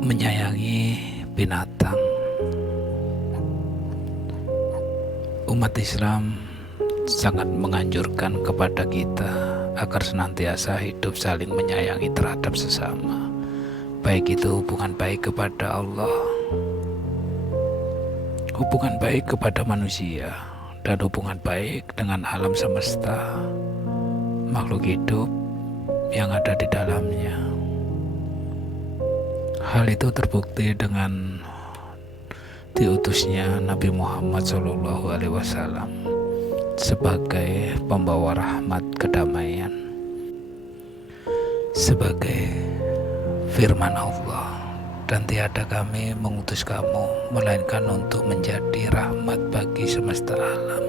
menyayangi binatang. Umat Islam sangat menganjurkan kepada kita agar senantiasa hidup saling menyayangi terhadap sesama, baik itu hubungan baik kepada Allah, hubungan baik kepada manusia, dan hubungan baik dengan alam semesta, makhluk hidup yang ada di dalamnya. Hal itu terbukti dengan diutusnya Nabi Muhammad SAW sebagai pembawa rahmat kedamaian, sebagai firman Allah, dan tiada kami mengutus kamu melainkan untuk menjadi rahmat bagi semesta alam.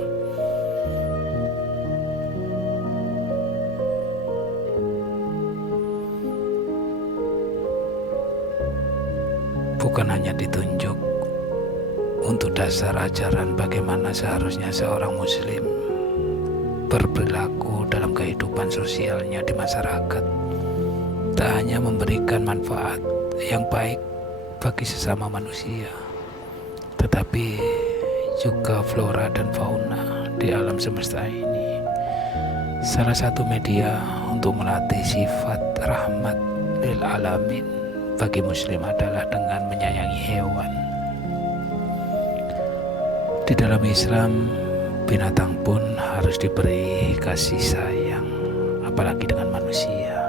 Bukan hanya ditunjuk untuk dasar ajaran bagaimana seharusnya seorang muslim berperilaku dalam kehidupan sosialnya di masyarakat, tak hanya memberikan manfaat yang baik bagi sesama manusia, tetapi juga flora dan fauna di alam semesta ini. Salah satu media untuk melatih sifat rahmat lil alamin bagi muslim adalah dengan menyayangi hewan. Di dalam Islam, binatang pun harus diberi kasih sayang, apalagi dengan manusia.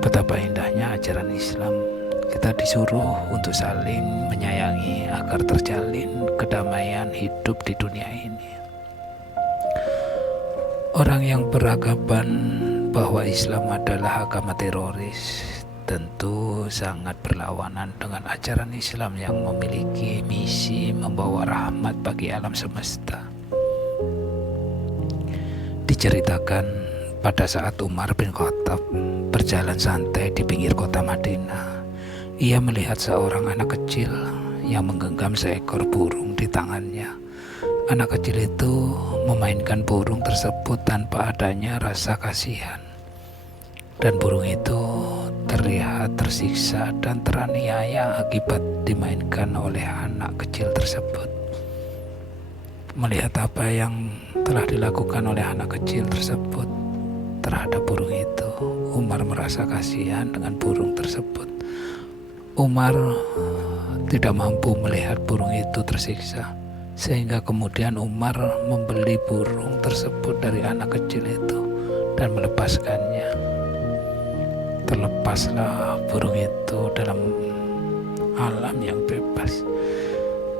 Betapa indahnya ajaran Islam. Kita disuruh untuk saling menyayangi agar terjalin kedamaian hidup di dunia ini. Orang yang beranggapan bahwa Islam adalah agama teroris tentu sangat berlawanan dengan ajaran Islam yang memiliki misi membawa rahmat bagi alam semesta. Diceritakan pada saat Umar bin Khattab berjalan santai di pinggir kota Madinah, ia melihat seorang anak kecil yang menggenggam seekor burung di tangannya. Anak kecil itu memainkan burung tersebut tanpa adanya rasa kasihan, dan burung itu terlihat tersiksa dan teraniaya akibat dimainkan oleh anak kecil tersebut. Melihat apa yang telah dilakukan oleh anak kecil tersebut terhadap burung itu, Umar merasa kasihan dengan burung tersebut. Umar tidak mampu melihat burung itu tersiksa, sehingga kemudian Umar membeli burung tersebut dari anak kecil itu dan melepaskannya. Terlepaslah burung itu dalam alam yang bebas.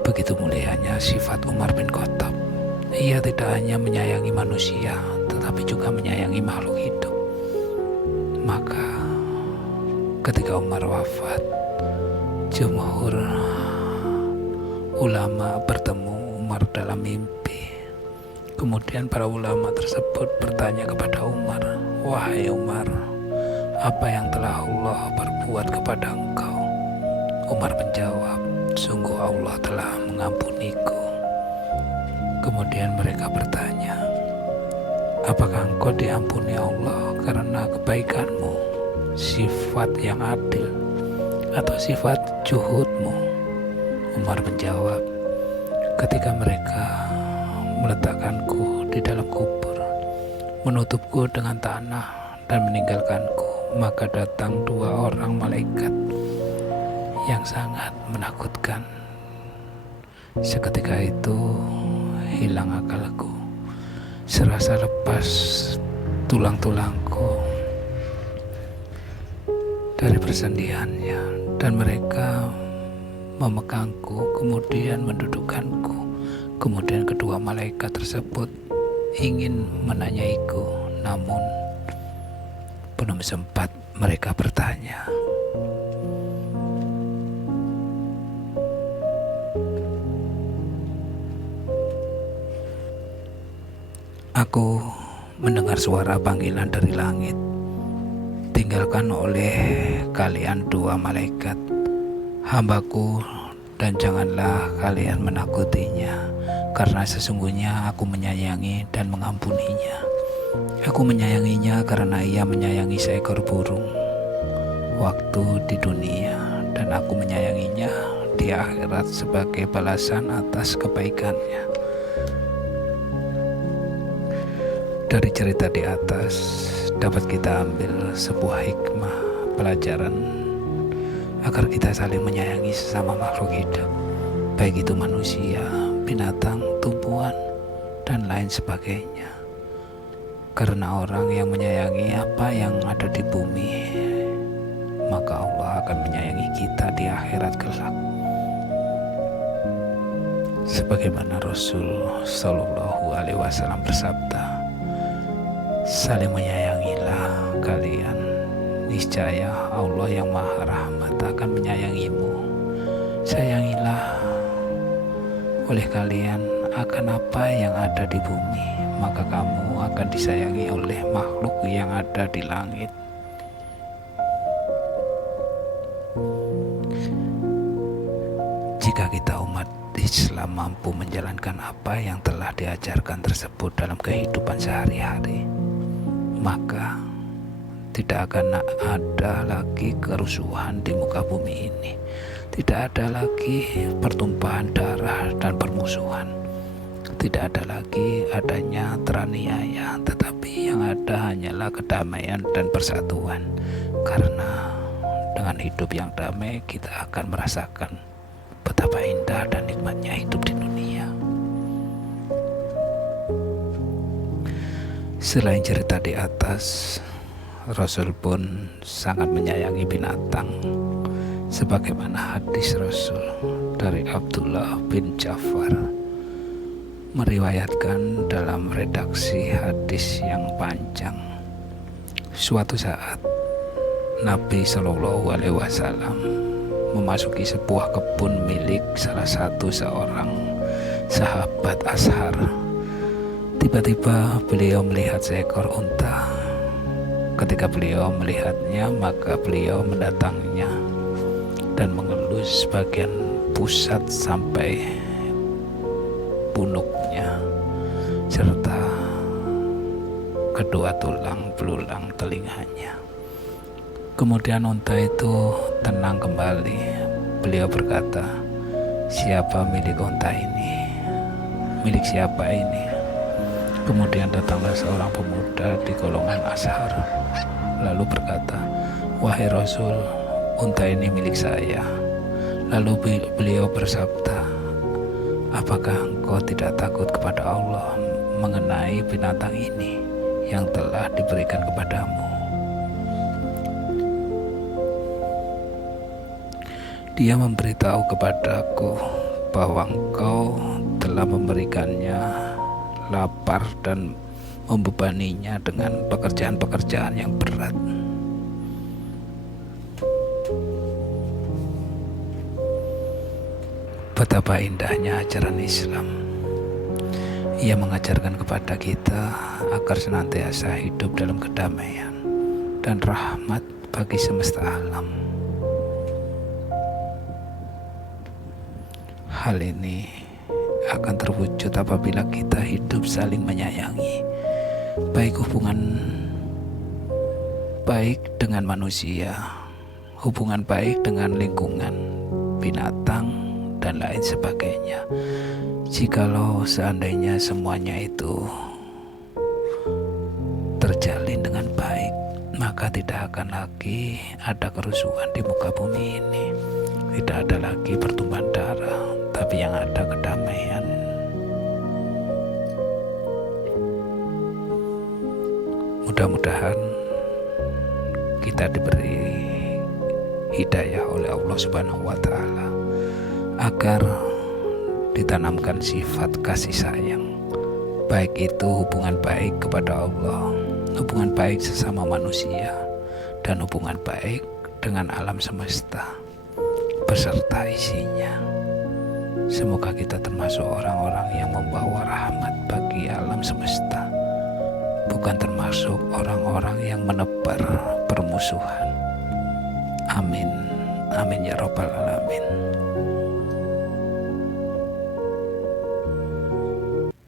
Begitu mulianya sifat Umar bin Khattab. Ia tidak hanya menyayangi manusia, tetapi juga menyayangi makhluk hidup. Maka ketika Umar wafat, jumhur ulama bertemu Umar dalam mimpi. Kemudian para ulama tersebut bertanya kepada Umar, "Wahai Umar, apa yang telah Allah perbuat kepada engkau?" Umar menjawab, "Sungguh Allah telah mengampuniku." Kemudian mereka bertanya, "Apakah engkau diampuni Allah karena kebaikanmu, sifat yang adil, atau sifat juhudmu?" Umar menjawab, "Ketika mereka meletakkanku di dalam kubur, menutupku dengan tanah dan meninggalkanku, maka datang dua orang malaikat yang sangat menakutkan. Seketika itu hilang akalku, serasa lepas tulang-tulangku dari persendiannya, dan mereka memegangku, kemudian mendudukkanku. Kemudian kedua malaikat tersebut ingin menanyaiku, namun belum sempat mereka bertanya. Aku mendengar suara panggilan dari langit, "Tinggalkan oleh kalian dua malaikat hambaku, dan janganlah kalian menakutinya, karena sesungguhnya aku menyayangi dan mengampuninya. Aku menyayanginya karena ia menyayangi seekor burung. waktu di dunia, dan aku menyayanginya di akhirat sebagai balasan atas kebaikannya. Dari cerita di atas dapat kita ambil sebuah hikmah pelajaran agar kita saling menyayangi sesama makhluk hidup, baik itu manusia, binatang, tumbuhan, dan lain sebagainya. Karena orang yang menyayangi apa yang ada di bumi, maka Allah akan menyayangi kita di akhirat kelak. Sebagaimana Rasul Shallallahu Alaihi Wasallam bersabda, saling menyayangilah kalian, niscaya Allah yang Maha Rahmat akan menyayangimu. Sayangilah oleh kalian akan apa yang ada di bumi, maka kamu akan disayangi oleh makhluk yang ada di langit. Jika kita umat Islam mampu menjalankan apa yang telah diajarkan tersebut dalam kehidupan sehari-hari, maka tidak akan ada lagi kerusuhan di muka bumi ini. Tidak ada lagi pertumpahan darah dan permusuhan. Tidak ada lagi adanya teraniaya, tetapi yang ada hanyalah kedamaian dan persatuan. Karena dengan hidup yang damai, kita akan merasakan betapa indah dan nikmatnya hidup di dunia. Selain cerita di atas, Rasul pun sangat menyayangi binatang. Sebagaimana hadis Rasul dari Abdullah bin Ja'far meriwayatkan dalam redaksi hadis yang panjang. Suatu saat Nabi Shallallahu Alaihi Wasallam memasuki sebuah kebun milik salah satu seorang sahabat Ashar. Tiba-tiba beliau melihat seekor unta. Ketika beliau melihatnya, maka beliau mendatanginya dan mengelus bagian pusat sampai punuknya serta kedua tulang belulang telinganya. Kemudian unta itu tenang kembali. Beliau berkata, siapa milik unta ini? Milik siapa ini? Kemudian datanglah seorang pemuda di golongan Ashar, lalu berkata, wahai Rasul, unta ini milik saya. Lalu beliau bersabda, apakah engkau tidak takut kepada Allah mengenai binatang ini yang telah diberikan kepadamu? Dia memberitahu kepadaku bahwa engkau telah memberikannya lapar dan membebaninya dengan pekerjaan-pekerjaan yang berat. Betapa indahnya ajaran Islam. Ia mengajarkan kepada kita agar senantiasa hidup dalam kedamaian dan rahmat bagi semesta alam. Hal ini akan terwujud apabila kita hidup saling menyayangi, baik hubungan baik dengan manusia, hubungan baik dengan lingkungan, binatang, dan lain sebagainya. Jikalau seandainya semuanya itu terjalin dengan baik, maka tidak akan lagi ada kerusuhan di muka bumi ini. Tidak ada lagi pertumpahan darah, tapi yang ada kedamaian. Mudah-mudahan kita diberi hidayah oleh Allah Subhanahu wa Ta'ala agar ditanamkan sifat kasih sayang, baik itu hubungan baik kepada Allah, hubungan baik sesama manusia, dan hubungan baik dengan alam semesta beserta isinya. Semoga kita termasuk orang-orang yang membawa rahmat bagi alam semesta, bukan termasuk orang-orang yang menebar permusuhan. Amin, amin ya rabbal alamin.